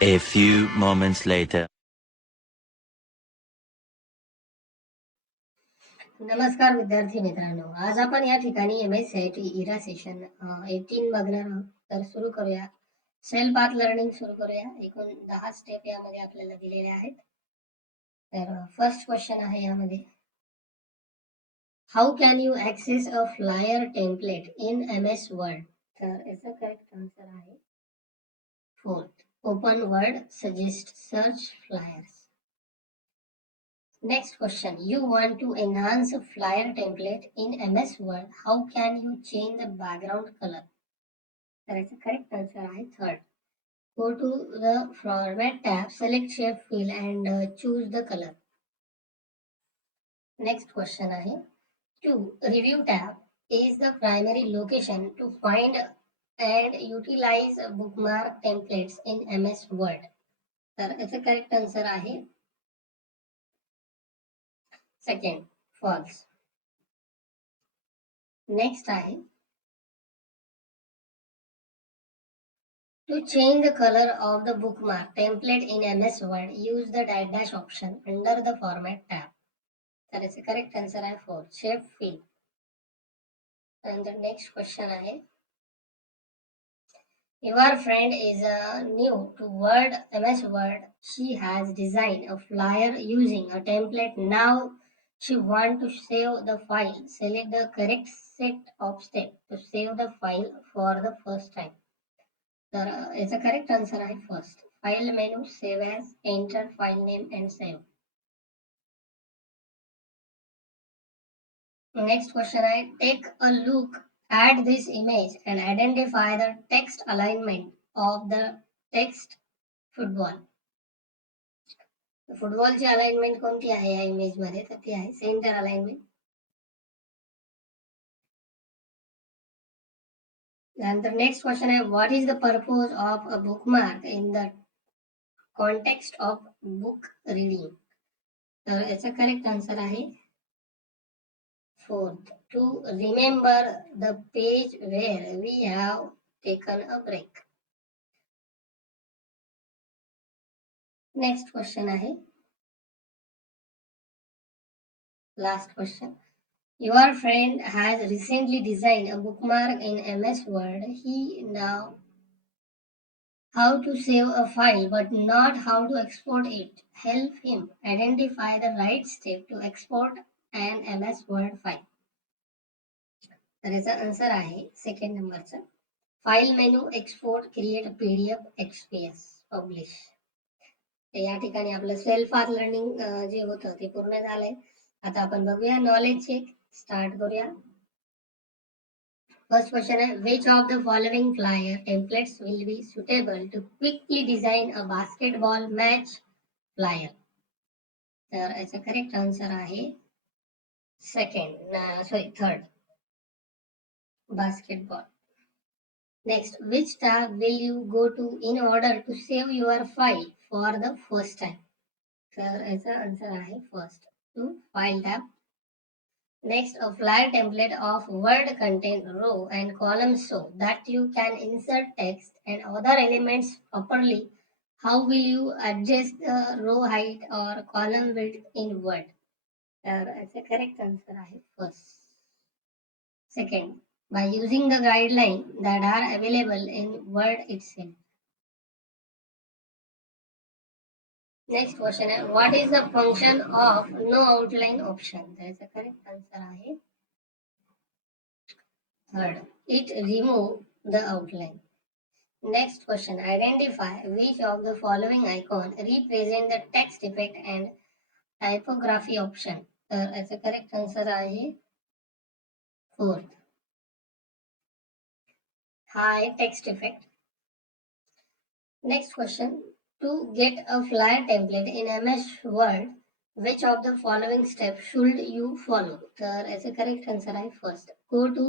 A few moments later. नमस्कार विद्यार्थी मित्रांनो, आज आपण या ठिकाणी MSCIT इरा सेशन 18 बघणार आहोत. तर सुरू करूया. सेल्फ पाथ लर्निंग सुरू करूया. एकूण 10 स्टेप यामध्ये आपल्याला दिलेले आहेत. तर फर्स्ट क्वेश्चन आहे यामध्ये, how can you access a flyer template in MS word? तर याचा करेक्ट आन्सर आहे fourth, open word, suggest, search, flyers. Next question. You want to enhance a flyer template in MS Word. How can you change the background color? That is the correct answer. I third. Go to the Format tab, select Shape Fill and choose the color. Next question आहे. 2. Review tab is the primary location to find and utilize bookmark templates in MS Word. तर याचा correct answer आहे second, false. Next आहे, to change the color of the bookmark template in MS Word, use the dash option under the Format tab. That is the correct answer आहे 4, Shape Fill. And the next question आहे, your friend is new to Word, MS Word. She has designed a flyer using a template. Now she wants to save the file. Select the correct set of steps to save the file for the first time. तर याचा correct answer आहे first, file menu, save as, enter file name and save. Next question आहे, take a look at this image and identify the text alignment of the text football. फुटबॉलची alignment कोणती आहे या image मध्ये? तर ती आहे center alignment. And the next question is, what is the purpose of a bookmark in the context of book reading? तर याचा करेक्ट आन्सर आहे fourth, to remember the page where we have taken a break. Next question आहे, last question. Your friend has recently designed a bookmark in MS Word. He now how to save a file but not how to export it. Help him identify the right step to export an MS Word file. तर याचा answer आहे second नंबरचा, file menu, export, create PDF, XPS, publish. या ठिकाणी आपलं self path learning जे होतं ते पूर्ण झालंय. आता आपण बघूया नॉलेज चेक. स्टार्ट करूया. फर्स्ट क्वेश्चन आहे, which of the following flyer templates will be suitable to quickly design a basketball match flyer? तर याचा करेक्ट आन्सर आहे third, basketball. Next, which tab will you go to in order to save your file for the first time? तर याचा answer आहे first, to file tab. Next, a flyer template of Word contain row and columns so that you can insert text and other elements properly. How will you adjust the row height or column width in Word? तर याचा correct answer आहे first. Second, by using the guidelines that are available in Word itself. Next question is, what is the function of no outline option? That is the correct answer आहे third, it remove the outline. Next question, identify which of the following icon represent the text effect and typography option. तर याचा correct answer आहे fourth, high text effect. Next question, to get a flyer template in MS Word, which of the following steps should you follow? तर याचा correct answer आहे first, go to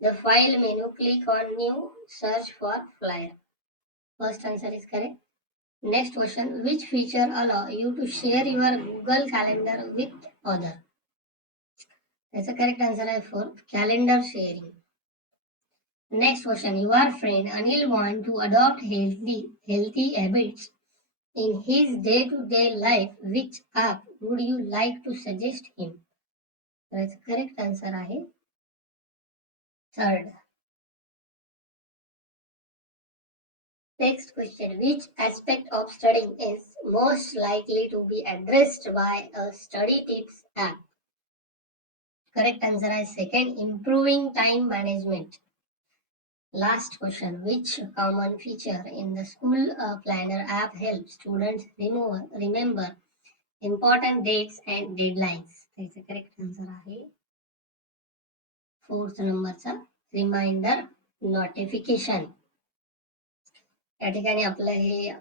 the file menu, click on new, search for flyer. First answer is correct. Next question, which feature allow you to share your Google Calendar with other? याचा correct answer आहे fourth, calendar sharing. Next question, your friend Anil want to adopt healthy habits. In his day-to-day life, which app would you like to suggest him? तर याचं correct answer आहे third. Next question. Which aspect of studying is most likely to be addressed by a study tips app? Correct answer is second, improving time management. Last question. Which common feature in the school planner app helps students remember important dates and deadlines? त्याचं correct answer आहे fourth नंबरचा reminder notification. या ठिकाणी आपलं हे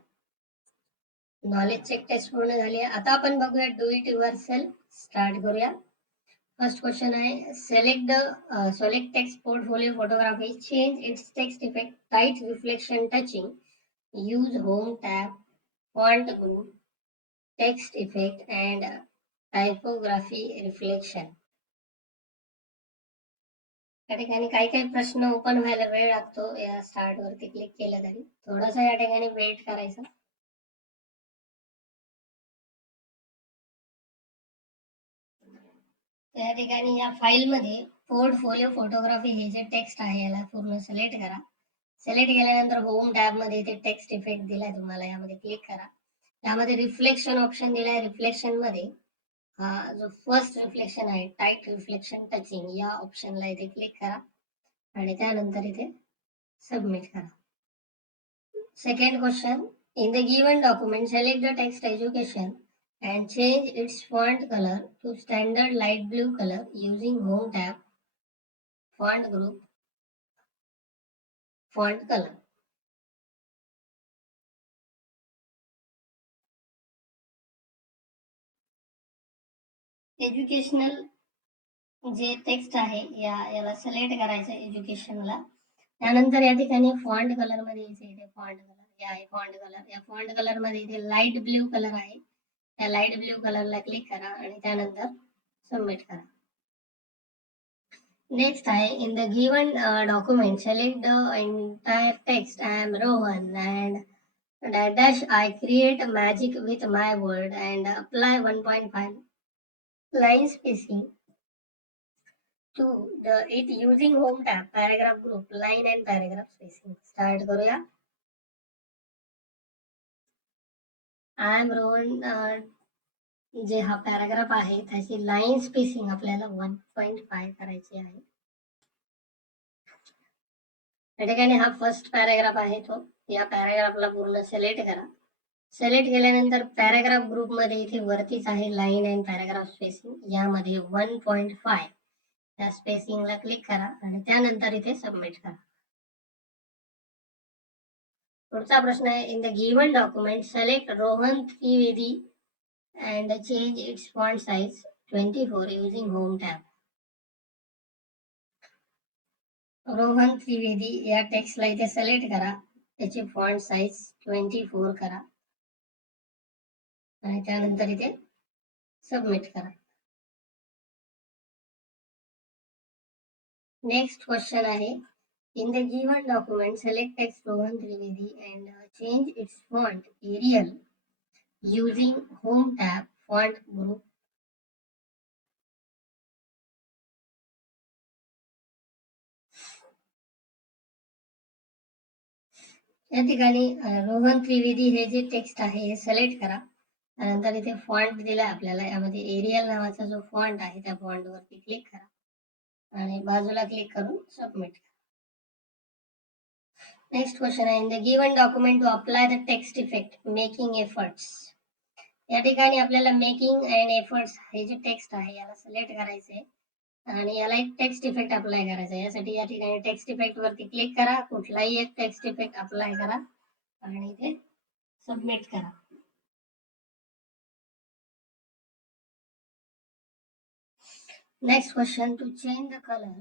knowledge check taste पूर्ण झाली आहे. आता आपण बघूया डू इट युअरसेल्फ. स्टार्ट करूया. फर्स्ट क्वेश्चन आहे select text portfolio photography, change its text effect, tight reflection touching, use home tab, font group, text effect and typography reflection. या ठिकाणी काही काही प्रश्न ओपन व्हायला वेळ लागतो. या स्टार्ट वरती क्लिक केलं तरी थोडासा या ठिकाणी वेट करायचं. त्या ठिकाणी या फाईल मध्ये पोर्टफोलिओ फोटोग्राफी हे जे टेक्स्ट आहे याला पूर्ण सिलेक्ट करा. सिलेक्ट केल्यानंतर होम टॅब मध्ये इथे टेक्स्ट इफेक्ट दिलाय तुम्हाला, यामध्ये क्लिक करा. यामध्ये रिफ्लेक्शन ऑप्शन दिलाय. रिफ्लेक्शन मध्ये हा जो फर्स्ट रिफ्लेक्शन आहे टाइट रिफ्लेक्शन टचिंग, या ऑप्शनला इथे क्लिक करा आणि त्यानंतर इथे सबमिट करा. Second question. In the given document select the text education and change its font color to standard light blue color using home tab, font group, font color. Educational जे text आहे याला select करायचं एज्युकेशनला. त्यानंतर या ठिकाणी font colour मध्ये इथे font colour हे आहे. फॉन्ट कलर या फॉन्ट कलर मध्ये इथे लाईट ब्ल्यू कलर आहे. त्या लाईट ब्ल्यू कलरला क्लिक करा आणि त्यानंतर सबमिट करा. नेक्स्ट आहे in the given document select the entire text. I am Rohan and dash I create magic with my word and apply 1.5 line spacing to it using home tab, paragraph group, line and paragraph spacing. Start करूया. I am Rohan जे हा paragraph आहे त्याची line spacing आपल्याला 1.5 करायची आहे. या ठिकाणी हा फर्स्ट पॅराग्राफ आहे तो, या पॅराग्राफला पूर्ण सिलेक्ट करा. सिलेक्ट केल्यानंतर पॅराग्राफ ग्रुप मध्ये इथे वरतीच आहे लाईन अँड पॅराग्राफ स्पेसिंग, यामध्ये 1.5 या स्पेसिंगला क्लिक करा आणि त्यानंतर इथे सबमिट करा. पुढचा प्रश्न आहे in the given document select Rohan Trivedi and change its font size 24 using home tab. Rohan Trivedi या टेक्स्टला इथे सिलेक्ट करा, त्याची फॉन्ट साइज 24 करा आणि त्यानंतर इथे सबमिट करा. नेक्स्ट क्वेश्चन आहे in the given document select text Rohan Trivedi and change its font Arial using home tab, font group. या ठिकाणी रोहन त्रिवेदी हे जे टेक्स्ट आहे हे सिलेक्ट करा. त्यानंतर इथे फॉन्ट दिला आपल्याला, यामध्ये एरियल नावाचा जो फॉन्ट आहे त्या फॉन्ट वरती क्लिक करा आणि बाजूला क्लिक करून सबमिट करा. नेक्स्ट क्वेश्चन आहे in the given document to apply the text effect making efforts. या ठिकाणी आपल्याला मेकिंग अँड एफर्ट्स हे जे टेक्स्ट आहे याला सिलेक्ट करायचे आणि याला एक टेक्स्ट इफेक्ट अप्लाय करायचा. यासाठी या ठिकाणी टेक्स्ट इफेक्ट वरती क्लिक करा, कुठलाही एक टेक्स्ट इफेक्ट अप्लाय करा आणि इथे सबमिट करा. Next question, to change the color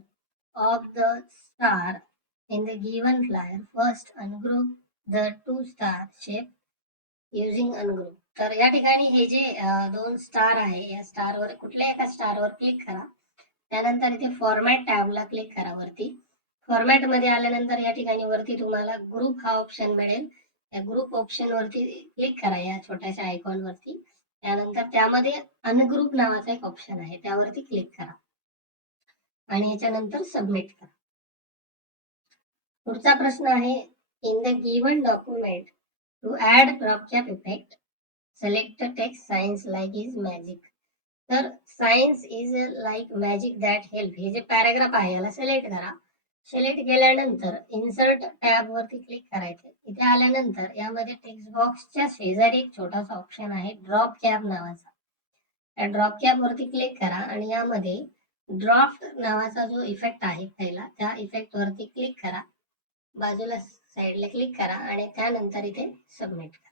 of the star in the given flyer, first ungroup the two star shape using ungroup. तर या ठिकाणी हे जे दोन स्टार आहे या स्टारवर कुठल्या एका स्टारवर क्लिक करा. त्यानंतर इथे फॉर्मॅट टॅबला क्लिक करा वरती. फॉर्मॅट मध्ये आल्यानंतर या ठिकाणी वरती तुम्हाला ग्रुप हा ऑप्शन मिळेल. या ग्रुप ऑप्शन वरती क्लिक करा, या छोट्याशा आयकॉन वरती. त्यानंतर त्यामध्ये अनग्रुप नावाचा एक ऑप्शन आहे, त्यावरती क्लिक करा आणि याच्यानंतर सबमिट करा. पुढचा प्रश्न आहे, in the given document to add drop cap effect select text science like is magic. तर science is like magic that help, हे जे पॅराग्राफ आहे याला सिलेक्ट करा. सिलेक्ट केल्यानंतर इन्सर्ट टॅब वरती क्लिक करायचे. इथे आल्यानंतर यामध्ये टेक्स्ट बॉक्सच्या शेजारी एक छोटासा ऑप्शन आहे ड्रॉप कॅप नावाचा. त्या ड्रॉप कॅप वरती क्लिक करा आणि यामध्ये ड्राफ्ट नावाचा जो इफेक्ट आहे पहिला, त्या इफेक्ट वरती क्लिक करा. बाजूला साईडला क्लिक करा आणि त्यानंतर इथे सबमिट करा.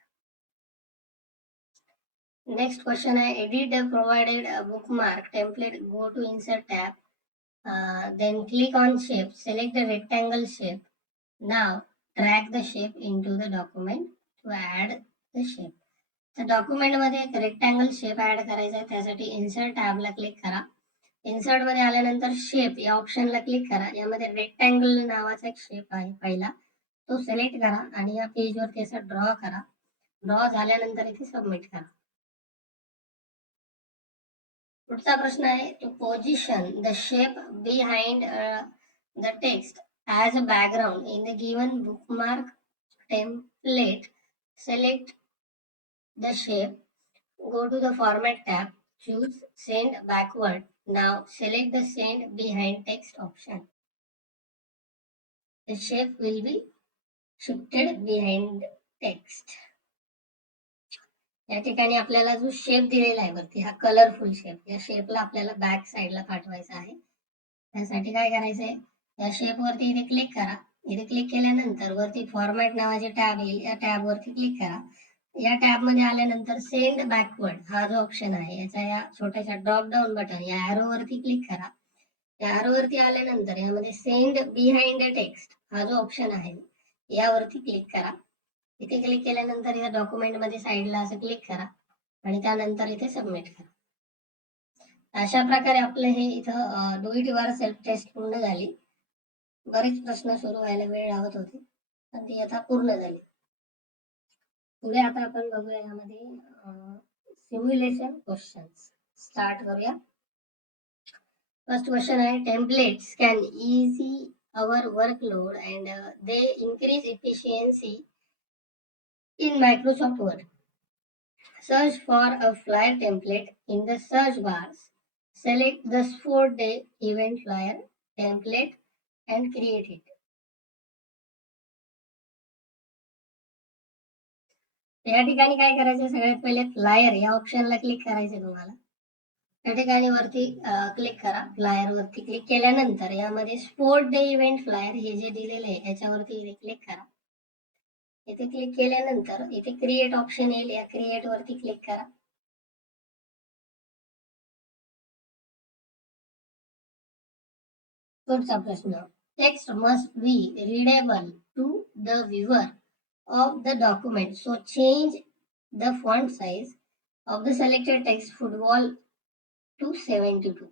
नेक्स्ट क्वेश्चन आहे, edit the provided bookmark template, go to insert tab, then click on shape, select the rectangle shape. Now drag the shape into the document to add the shape. तर document मध्ये एक rectangle shape add करायचा आहे, त्यासाठी insert टॅबला click करा. Insert मध्ये आल्यानंतर shape या ऑप्शनला क्लिक करा. यामध्ये रेक्टँगल नावाचा एक शेप आहे पहिला, तो सिलेक्ट करा आणि या पेज वरती असा ड्रॉ करा. ड्रॉ झाल्यानंतर इथे सबमिट करा. पुढचा प्रश्न आहे, to position the shape behind the text as a background in the given bookmark template, select the shape, go to the format tab, choose send backward. Now select the send behind text option. The shape will be shifted behind text. या ठिकाणी आपल्याला जो shape दिलेला आहे वरती, हा colourful shape, या शेपला आपल्याला बॅक साईडला पाठवायचा आहे. त्यासाठी काय करायचंय, या शेप वरती इथे क्लिक करा. इथे क्लिक केल्यानंतर वरती फॉर्मॅट नावाचे टॅब येईल, या टॅब वरती क्लिक करा. या टॅब मध्ये आल्यानंतर सेंड बॅकवर्ड हा जो ऑप्शन आहे, याच्या या छोट्याशा ड्रॉप डाऊन बटन या ॲरो वरती क्लिक करा. या ॲरो वरती आल्यानंतर यामध्ये सेंड बिहाइंड टेक्स्ट हा जो ऑप्शन आहे, यावरती क्लिक करा. इथे क्लिक केल्यानंतर या डॉक्युमेंट मध्ये साईडला असं क्लिक करा आणि त्यानंतर इथे सबमिट करा. अशा प्रकारे आपलं हे इथं do it yourself test पूर्ण झाली. बरेच प्रश्न सुरू व्हायला वेळ लागत होते, पण ती आता पूर्ण झाली. पुढे आता आपण बघूया यामध्ये सिम्युलेशन क्वेश्चन्स. स्टार्ट करूया. फर्स्ट क्वेश्चन आहे, templates can easy our workload and they increase efficiency in Microsoft Word. Search for a flyer template in the search bars. Select the sport day event flyer template and create it. या ठिकाणी काय करायचं, सगळ्यात पहिले flyer या ऑप्शनला click करायचं तुम्हाला. या ठिकाणी वरती क्लिक करा. फ्लायर वरती क्लिक केल्यानंतर यामध्ये स्पोर्ट डे इव्हेंट फ्लायर हे जे दिलेले आहे याच्यावरती क्लिक करा. इथे क्लिक केल्यानंतर इथे क्रिएट ऑप्शन येईल, या क्रिएट वरती क्लिक करा. पुढचा प्रश्न, text must be readable to the viewer of the document, so change the font size of the selected text football to 72.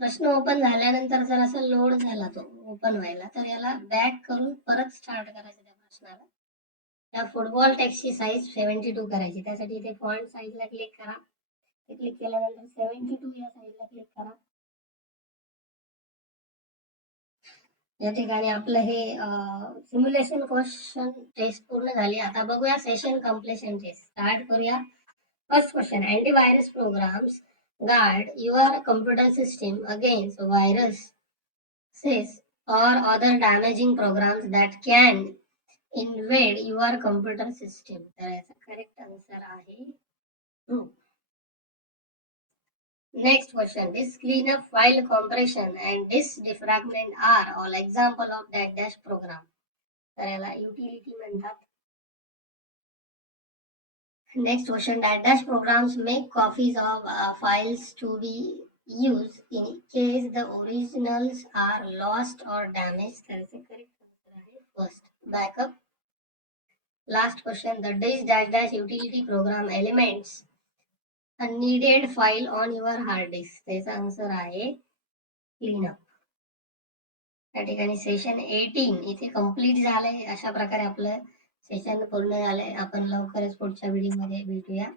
प्रश्न ओपन झाल्यानंतर जर असं लोड झाला तो ओपन व्हायला, तर याला बॅक करून परत स्टार्ट करायचं त्या प्रश्नाला. त्या फुटबॉल टेक्स्टची साईज 72 करायची. त्यासाठी इथे फॉन्ट साईजला क्लिक करा. क्लिक केल्यानंतर 72 या साईडला क्लिक करा. या ठिकाणी आपलं हे सिम्युलेशन क्वेश्चन टेस्ट पूर्ण झाली. आता बघूया सेशन कंप्लीशन टेस्ट. स्टार्ट करूया. First question, antivirus programs guard your computer system against viruses or other damaging programs that can invade your computer system. तर याचा करेक्ट आन्सर आहे true. Next question, disk cleanup, file compression and disk defragment are all example of that dash program. तर याला utility म्हणतात. Next question, dash programs make copies of files to be used in case the originals are lost or damaged. That is the correct answer. First, backup. Last question, the disk dash utility program elements a needed file on your hard disk. त्याचा answer आहे cleanup. त्या ठिकाणी session 18 इथे complete झालंय. अशा प्रकारे आपलं session पूर्ण झालंय. आपण लवकरच पुढच्या व्हिडिओमध्ये भेटूया.